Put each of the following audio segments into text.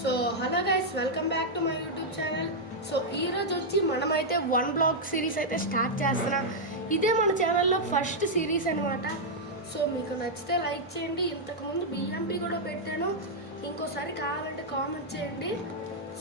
So hello guys, welcome back to my YouTube channel. So ఈరోజు వచ్చి మనమైతే one blog series అయితే start చేస్తున్నాం. ఇదే మన ఛానల్లో ఫస్ట్ సిరీస్ అనమాట. సో మీకు నచ్చితే లైక్ చేయండి. ఇంతకుముందు బిఎంపి కూడా పెట్టాను, ఇంకోసారి కావాలంటే కామెంట్ చేయండి.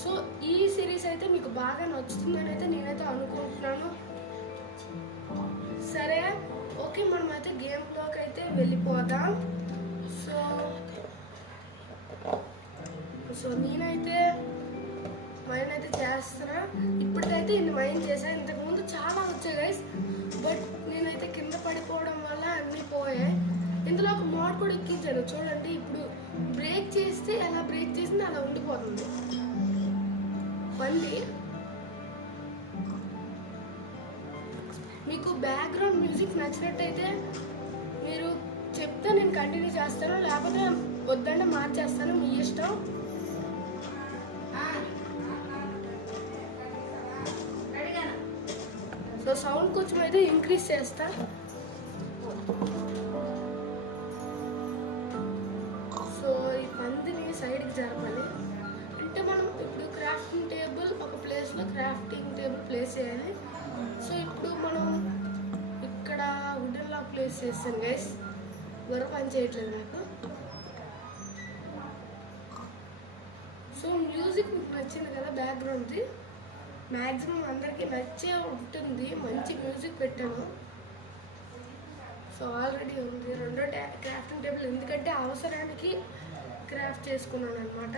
సో ఈ సిరీస్ అయితే మీకు బాగా నచ్చుతుందని అయితే నేనైతే అనుకుంటున్నాను. సరే ఓకే, మనమైతే గేమ్లోకి అయితే వెళ్ళిపోదాం. సో నేనైతే మైండ్ అయితే చేస్తున్నా. ఇప్పటికైతే ఇన్ని మైండ్ చేశాను. ఇంతకుముందు చాలా వచ్చాయి గైస్, బట్ నేనైతే కింద పడిపోవడం వల్ల అన్నీ పోయాయి. ఇందులో ఒక మోడ్ కూడా ఎక్కించాను చూడండి. ఇప్పుడు బ్రేక్ చేస్తే ఎలా బ్రేక్ చేసింది అలా ఉండిపోతుంది. మళ్ళీ మీకు బ్యాక్గ్రౌండ్ మ్యూజిక్ నచ్చినట్టయితే మీరు చెప్తే నేను కంటిన్యూ చేస్తాను, లేకపోతే వద్దంటే మార్చేస్తాను, మీ ఇష్టం. సో సౌండ్ కొంచెం అయితే ఇంక్రీజ్ చేస్తా. సో ఈ పందిని సైడ్కి జరపాలి. అంటే మనం ఇప్పుడు క్రాఫ్టింగ్ టేబుల్ ఒక ప్లేస్లో క్రాఫ్టింగ్ టేబుల్ ప్లేస్ చేయాలి. సో ఇప్పుడు మనం ఇక్కడ వుడెన్ లా ప్లేస్ చేస్తాం గైస్. వరకు పని చేయట్లేదు నాకు. సో మ్యూజిక్ మీకు నచ్చింది కదా, బ్యాక్గ్రౌండ్ది మ్యాక్సిమం అందరికీ నచ్చే ఉంటుంది. మంచి మ్యూజిక్ పెట్టాను. సో ఆల్రెడీ ఉంది రెండో క్రాఫ్టింగ్ టేబుల్, ఎందుకంటే అవసరానికి క్రాఫ్ట్ చేసుకున్నాను అనమాట.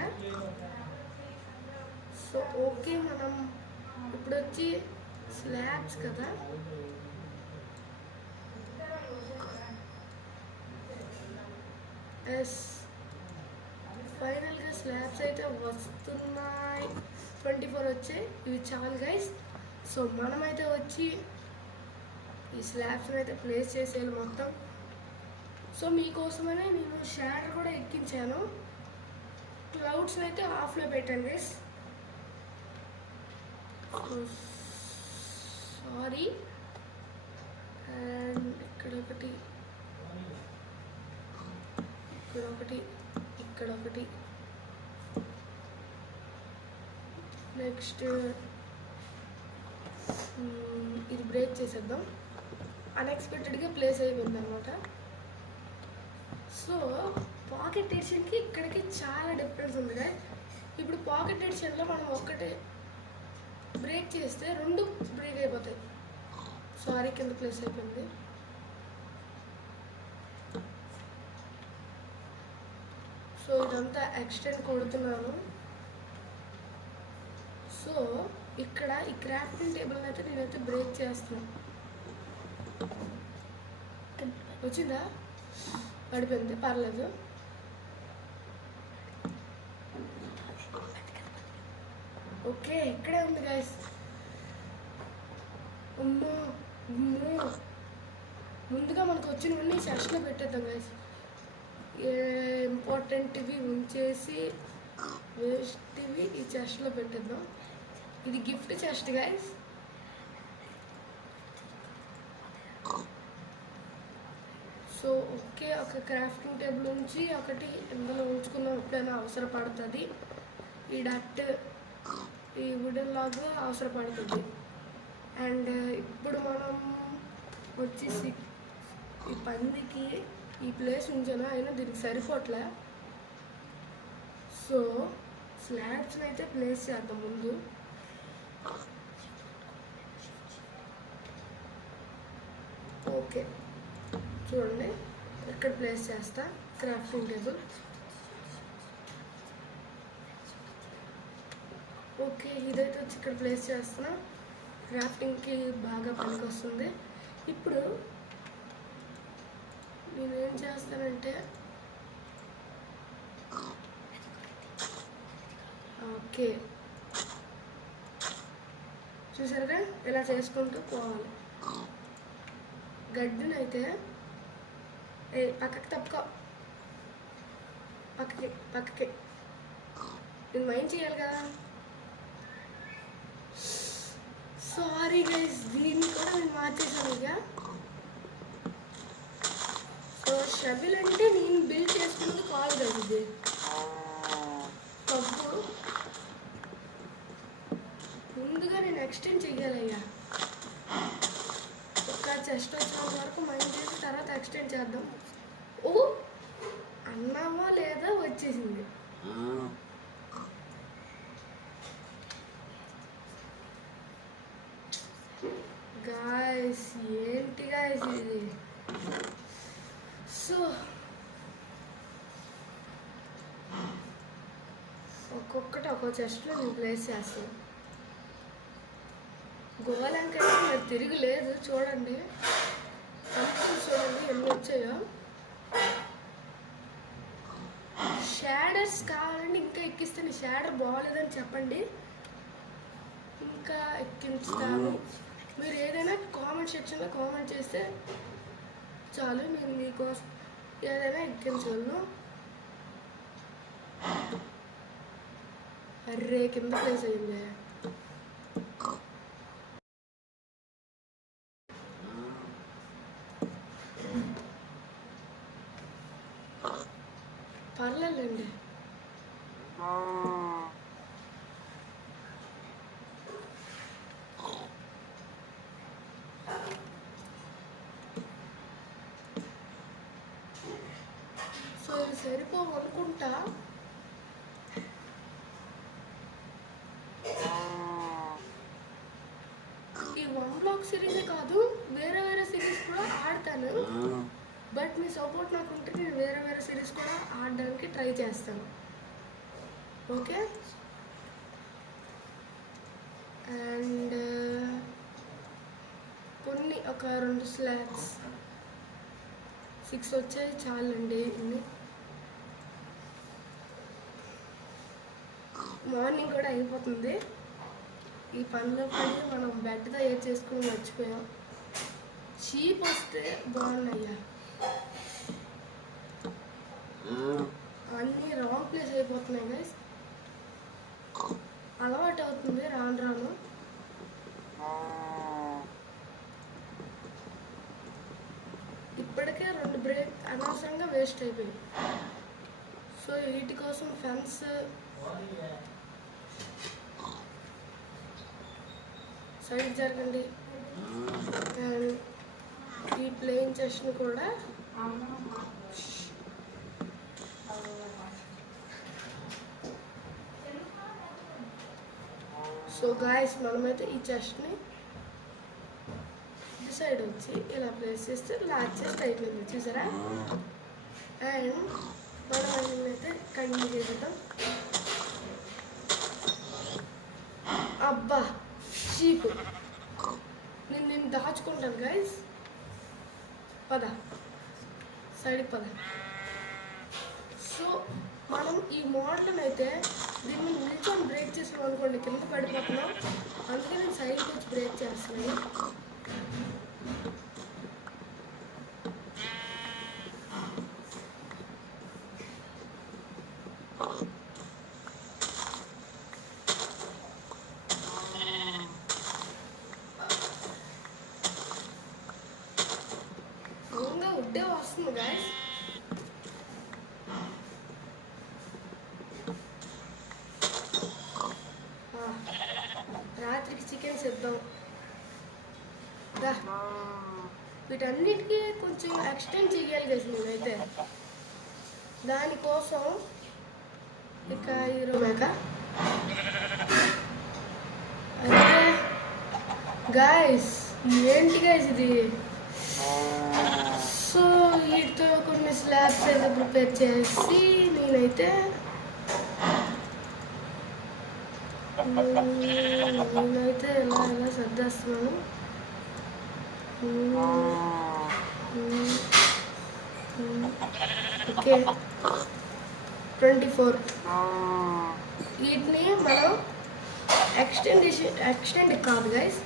సో ఓకే, మనం ఇప్పుడు వచ్చి స్లాబ్స్ కదా. ఎస్, ఫైనల్గా స్లాబ్స్ అయితే వస్తున్నాయి. 24 వచ్చాయి, ఇవి చాలు గైస్. సో మనమైతే వచ్చి ఈ స్లాబ్స్ని అయితే ప్లేస్ చేసేయాలి మొత్తం. సో మీకోసమనే నేను షాడర్ కూడా ఎక్కించాను. క్లౌడ్స్ని అయితే ఆఫ్లో పెట్టాను గైస్. సారీ. అండ్ ఇక్కడ ఒకటి, ఇక్కడ ఒకటి, ఇక్కడ ఒకటి. నెక్స్ట్ ఇది బ్రేక్ చేసేద్దాం. అన్ఎక్స్పెక్టెడ్గా ప్లేస్ అయిపోయింది అనమాట. సో పాకెట్ ఎడిషన్కి ఇక్కడికి చాలా డిఫరెన్స్ ఉంది కదా. ఇప్పుడు పాకెట్ ఎడిషన్లో మనం ఒక్కటే బ్రేక్ చేస్తే రెండు బ్రేక్ అయిపోతాయి. సారీ, కింద ప్లేస్ అయిపోయింది. సో ఇదంతా ఎక్స్టెండ్ కొడుతున్నాను. సో ఇక్కడ ఈ క్రాఫ్టింగ్ టేబుల్ అయితే నేనైతే బ్రేక్ చేస్తున్నాను. వచ్చిందా? పడిపోయింది, పర్లేదు. ఓకే, ఇక్కడే ఉంది గైస్. అమ్మో ముందుగా మనకు వచ్చినవన్నీ చెస్ట్లో పెట్టేద్దాం గైస్. ఇంపార్టెంట్వి ఉంచేసి వేస్ట్వి ఈ చెస్ట్లో పెట్టేద్దాం. ఇది gift chest guys. So okay, ఒక క్రాఫ్టింగ్ టేబుల్ నుంచి ఒకటి ఇందులో ఉంచుకున్నాం, ఎప్పుడైనా అవసరపడుతుంది. ఈ డట్, ఈ వుడెన్ లాగ్ అవసరపడుతుంది. అండ్ ఇప్పుడు మనం వచ్చేసి ఈ పందికి ఈ ప్లేస్ ఉంచాను, అయినా దీనికి సరిపోట్లే. సో స్లాబ్స్ని అయితే ప్లేస్ చేద్దాం ముందు. ఓకే చూడండి, ఇక్కడ ప్లేస్ చేస్తా క్రాఫ్టింగ్ టేబుల్. ఓకే, ఇదైతే వచ్చి ఇక్కడ ప్లేస్ చేస్తున్నా. క్రాఫ్టింగ్కి బాగా పనికి వస్తుంది. ఇప్పుడు నేనేం చేస్తానంటే, ఓకే చూసారుగా, ఇలా చేసుకుంటూ పోవాలి. గడ్డిని అయితే పక్కకి తప్పుకో, పక్కకి పక్కకి. నేను మైండ్ చేయాలి కదా. సారీ గైస్, దీన్ని కూడా నేను మార్చేసాను ఇక. సో షబిల్ అంటే నేను బిల్డ్ చేసుకున్నది కాదు కదా, ఇది పప్పు. ఎక్స్టెండ్ చెయ్యాలయ్యా. ఒక చెస్ట్ వచ్చినంత వరకు మైండ్ చేసి తర్వాత ఎక్స్టెండ్ చేద్దాం. ఓ అన్నామో లేదా వచ్చేసింది. గాయస్ ఏంటి గాయస్ ఇది. సో ఒక్కొక్కటి ఒక్కో చెస్ట్లో నేను ప్లేస్ చేస్తాను. గోవాలంకైతే మరి తిరిగి లేదు. చూడండి చూడండి ఎన్ని వచ్చాయో. షాడర్స్ కావాలండి, ఇంకా ఎక్కిస్తాను. షాడర్ బాగోలేదని చెప్పండి, ఇంకా ఎక్కించుతాను. మీరు ఏదైనా కామెంట్ సెక్షన్లో కామెంట్ చేస్తే చాలు, నేను మీకోసం ఏదైనా ఎక్కించగలను. అర్రే కింద ప్లేస్ అయింది. పర్లేదండి. సో ఇది సరిపోవనుకుంటా. ఈ 1 బ్లాక్ సిరీసే కాదు, వేరే వేరే సిరీస్ కూడా ఆడతాను. బట్ మీ సపోర్ట్ నాకు ఉంటే నేను వేరే వేరే సిరీస్ కూడా ఆడడానికి ట్రై చేస్తాను. ఓకే. అండ్ కొన్ని ఒక 2 స్లాబ్స్ 6 వచ్చాయి చాలండి. ఇన్ని మార్నింగ్ కూడా అయిపోతుంది. ఈ పనిలో పని మనం బెడ్ తయారు చేసుకుని మర్చిపోయాం. షీప్ వస్తే బాగున్నాయ్యా. అన్నీ రాంగ్ ప్లేస్ అయిపోతున్నాయి గైస్. అలవాటు అవుతుంది రాను రాను. ఇప్పటికే 2 బ్రేక్ అనవసరంగా వేస్ట్ అయిపోయాయి. సో వీటి కోసం ఫెన్స్ సైడ్ జరగండి. అండ్ ఈ ప్లేన్ చెస్ట్ని కూడా సో గాయస్ మనమైతే ఈ చెస్ట్ని సైడ్ వచ్చి ఇలా ప్లేస్ చేస్తే లార్జ్ చెస్ట్ అయిపోయింది చూసారా. అండ్ మనం అయితే కంటిన్యూ చేద్దాం. అబ్బా షీప్ నేను దాచుకుంటాను గైస్. పద సైడ్కి పద. సో మనం ఈ మోడల్ని అయితే దీన్ని నిల్చొని బ్రేక్ చేసాం అనుకోండి కింద పడిపోతున్నాం. అందుకే నేను సైడ్కి వచ్చి బ్రేక్ చేస్తున్నాను. ఉడ్డే వస్తుంది గాయస్. రాత్రికి చికెన్ చేద్దాం. వీటన్నిటికీ కొంచెం ఎక్స్టెండ్ చేయాలి కదా నేనైతే. దానికోసం ఇక ఈరోజు అదే గాయస్ ఏంటి గాయస్ ఇది. సో వీటితో కొన్ని స్లాబ్స్ అయితే ప్రిపేర్ చేసి నేనైతే ఇలా సర్దేస్తున్నాను. ఓకే 24. వీటిని మనం ఎక్స్టెండ్ కాదు గైస్,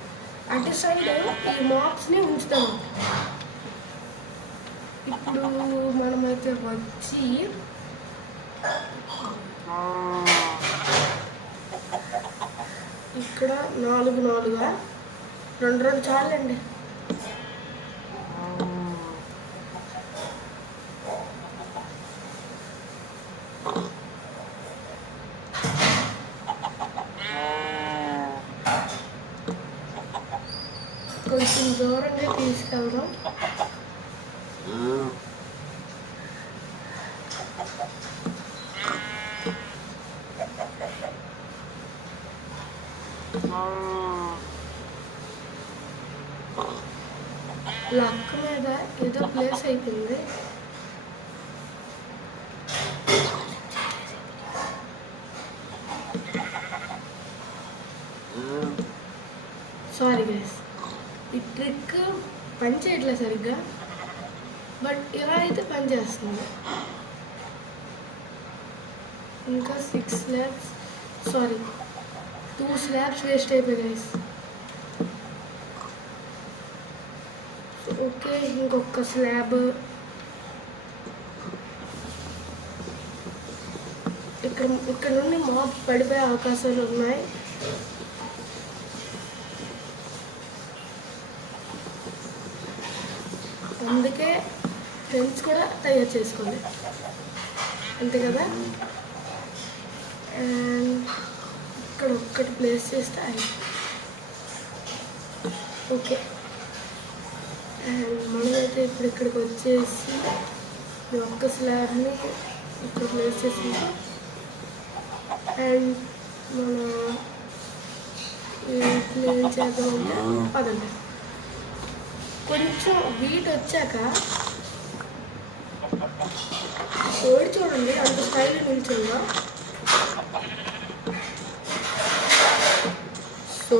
అటు సైడ్ ఈ మాప్స్ని ఉంచుతాము. ఇప్పుడు మనమైతే వచ్చి ఇక్కడ 4 4గా 2 2 చాలండి. దూరంగా తీసుకెళ్దాం. లక్ మీద ఏదో ప్లేస్ అయిపోయింది. సారీ గైస్, ఈ ట్రిక్ పని చేయట్లేదు సరిగ్గా, బట్ ఇలా అయితే పని చేస్తుంది. ఇంకా 6 స్లాబ్స్, సారీ 2 స్లాబ్స్ వేస్ట్ అయిపోయాయి గైస్. ఓకే, ఇంకొక స్లాబ్ ఇక్కడ నుండి మాప్ పడిపోయే అవకాశాలు ఉన్నాయి. అందుకే ఫ్రెండ్స్ కూడా తయారు చేసుకోండి, అంతే కదా. అండ్ ఇక్కడ ఒక్కటి ప్లేస్ చేస్తే ఓకే. అండ్ మనమైతే ఇప్పుడు ఇక్కడికి వచ్చేసి ఈ ఒక్క స్లాబ్ని ఇక్కడ ప్లేస్ చేసింది. అండ్ మన వీటిని ఏం చేద్దామంటే పదండి, కొంచెం వీట్ వచ్చాక కోడి చూడండి అంత స్టైల్ నిల్చుందా. సో